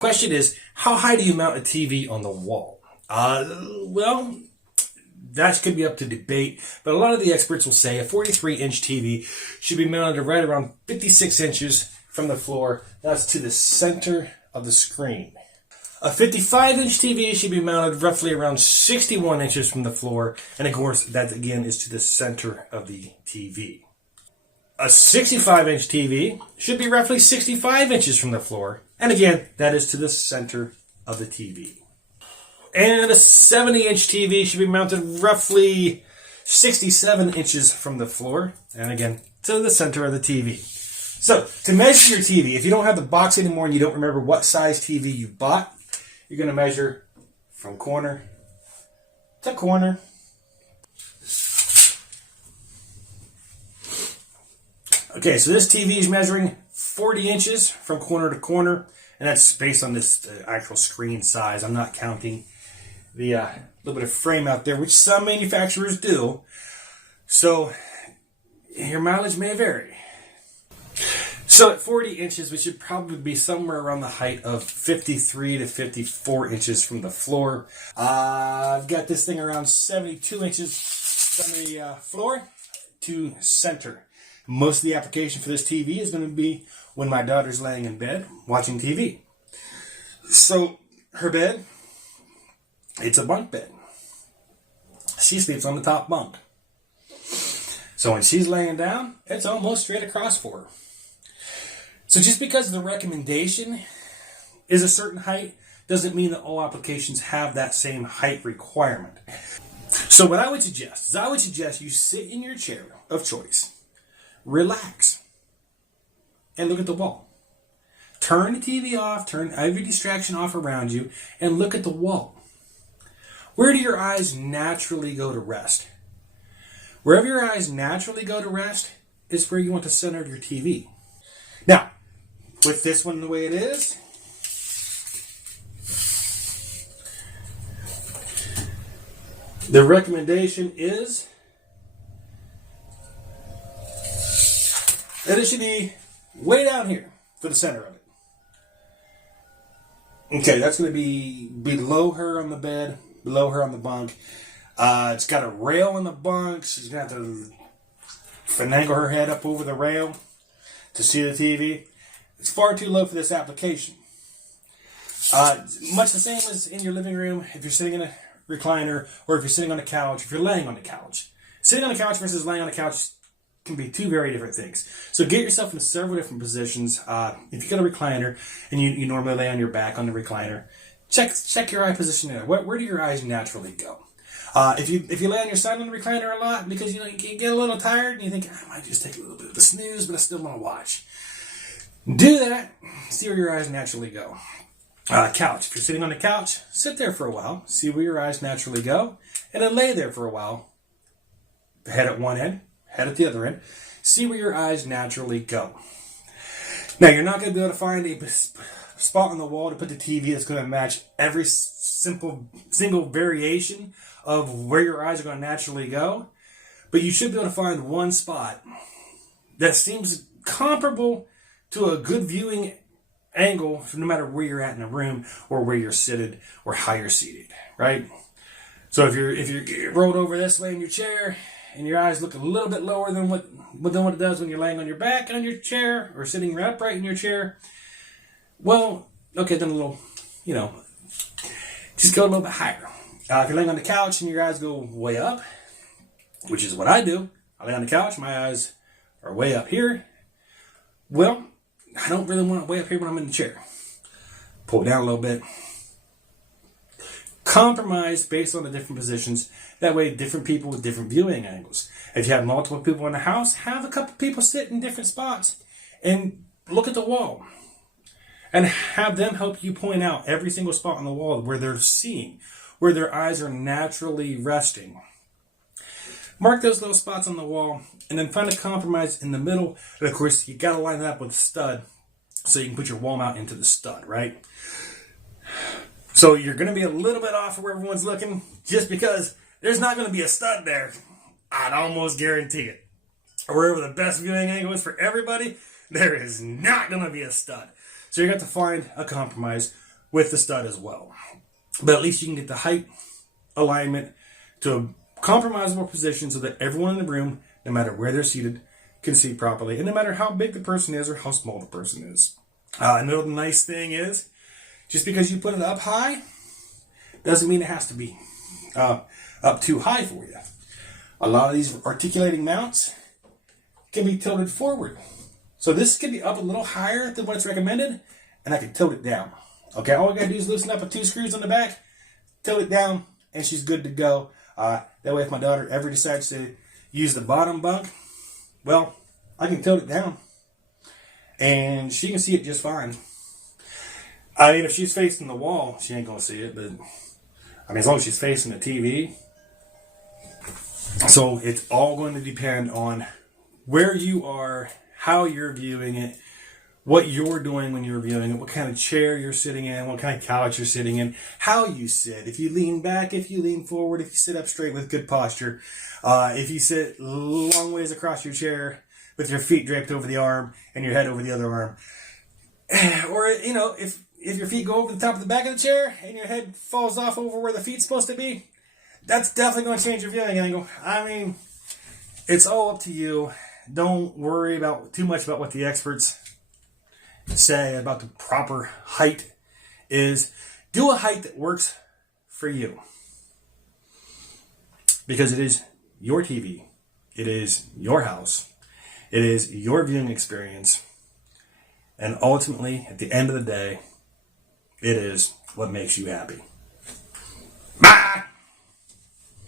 Question is, how high do you mount a TV on the wall? Well, that could be up to debate, but a lot of the experts will say a 43-inch TV should be mounted right around 56 inches from the floor. That's to the center of the screen. A 55-inch TV should be mounted roughly around 61 inches from the floor, and of course, that again is to the center of the TV. A 65-inch TV should be roughly 65 inches from the floor, and again, that is to the center of the TV. And a 70-inch TV should be mounted roughly 67 inches from the floor, and again, to the center of the TV. So, to measure your TV, if you don't have the box anymore and you don't remember what size TV you bought, you're going to measure from corner to corner. Okay, so this TV is measuring 40 inches from corner to corner, and that's based on this actual screen size. I'm not counting the little bit of frame out there, which some manufacturers do. So your mileage may vary. So at 40 inches, we should probably be somewhere around the height of 53 to 54 inches from the floor. I've got this thing around 72 inches from the floor to center. Most of the application for this TV is going to be when my daughter's laying in bed watching TV. So her bed, it's a bunk bed. She sleeps on the top bunk. So when she's laying down, it's almost straight across for her. So just because the recommendation is a certain height doesn't mean that all applications have that same height requirement. So what I would suggest is you sit in your chair of choice, relax, and look at the wall. Turn the TV off, turn every distraction off around you, and look at the wall. Where do your eyes naturally go to rest? Wherever your eyes naturally go to rest is where you want to center your TV. Now, with this one the way it is, the recommendation is that it should be way down here for the center of it. Okay, that's going to be below her on the bed, below her on the bunk. It's got a rail on the bunk. She's going to have to finagle her head up over the rail to see the TV. It's far too low for this application. Much the same as in your living room, if you're sitting in a recliner, or if you're sitting on a couch, if you're laying on the couch. Sitting on the couch versus laying on the couch can be two very different things. So get yourself in several different positions. If you got a recliner, and you normally lay on your back on the recliner, check your eye position there. Where do your eyes naturally go? If you lay on your side on the recliner a lot because you get a little tired and you think, I might just take a little bit of a snooze, but I still want to watch. Do that. See where your eyes naturally go. Couch. If you're sitting on the couch, sit there for a while. See where your eyes naturally go. And then lay there for a while. Head at one end, head at the other end. See where your eyes naturally go. Now, you're not going to be able to find a spot on the wall to put the TV that's going to match every single variation of where your eyes are going to naturally go. But you should be able to find one spot that seems comparable to a good viewing angle, no matter where you're at in the room or where you're seated or how you're seated, right? So if you're rolled over this way in your chair and your eyes look a little bit lower than what it does when you're laying on your back on your chair or sitting upright in your chair, well, okay, then a little, just go a little bit higher. If you're laying on the couch and your eyes go way up, which is what I do, I lay on the couch, my eyes are way up here. Well, I don't really want it way up here when I'm in the chair. Pull it down a little bit. Compromise based on the different positions. That way, different people with different viewing angles. If you have multiple people in the house, have a couple people sit in different spots and look at the wall. And have them help you point out every single spot on the wall where they're seeing, where their eyes are naturally resting. Mark those little spots on the wall, and then find a compromise in the middle. And of course, you got to line that up with a stud so you can put your wall mount into the stud, right? So you're going to be a little bit off of where everyone's looking just because there's not going to be a stud there. I'd almost guarantee it. Wherever the best viewing angle is for everybody, there is not going to be a stud. So you're going to have to find a compromise with the stud as well. But at least you can get the height alignment to a compromisable position so that everyone in the room, no matter where they're seated, can see properly, and no matter how big the person is or how small the person is. Another nice thing is, just because you put it up high doesn't mean it has to be up too high for you. A lot of these articulating mounts can be tilted forward. So this can be up a little higher than what's recommended, and I can tilt it down. Okay, all I gotta do is loosen up with 2 screws on the back, tilt it down, and she's good to go. That way if my daughter ever decides to use the bottom bunk, well, I can tilt it down, and she can see it just fine. I mean, if she's facing the wall, she ain't gonna see it, but I mean, as long as she's facing the TV. So it's all going to depend on where you are, how you're viewing it, what you're doing when you're viewing it, what kind of chair you're sitting in, what kind of couch you're sitting in, how you sit, if you lean back, if you lean forward, if you sit up straight with good posture, if you sit long ways across your chair with your feet draped over the arm and your head over the other arm. Or, you know, if your feet go over the top of the back of the chair and your head falls off over where the feet's supposed to be, that's definitely going to change your viewing angle. I mean, it's all up to you. Don't worry about too much about what the experts say about the proper height is. Do a height that works for you. Because it is your TV. It is your house. It is your viewing experience. And ultimately, at the end of the day, it is what makes you happy.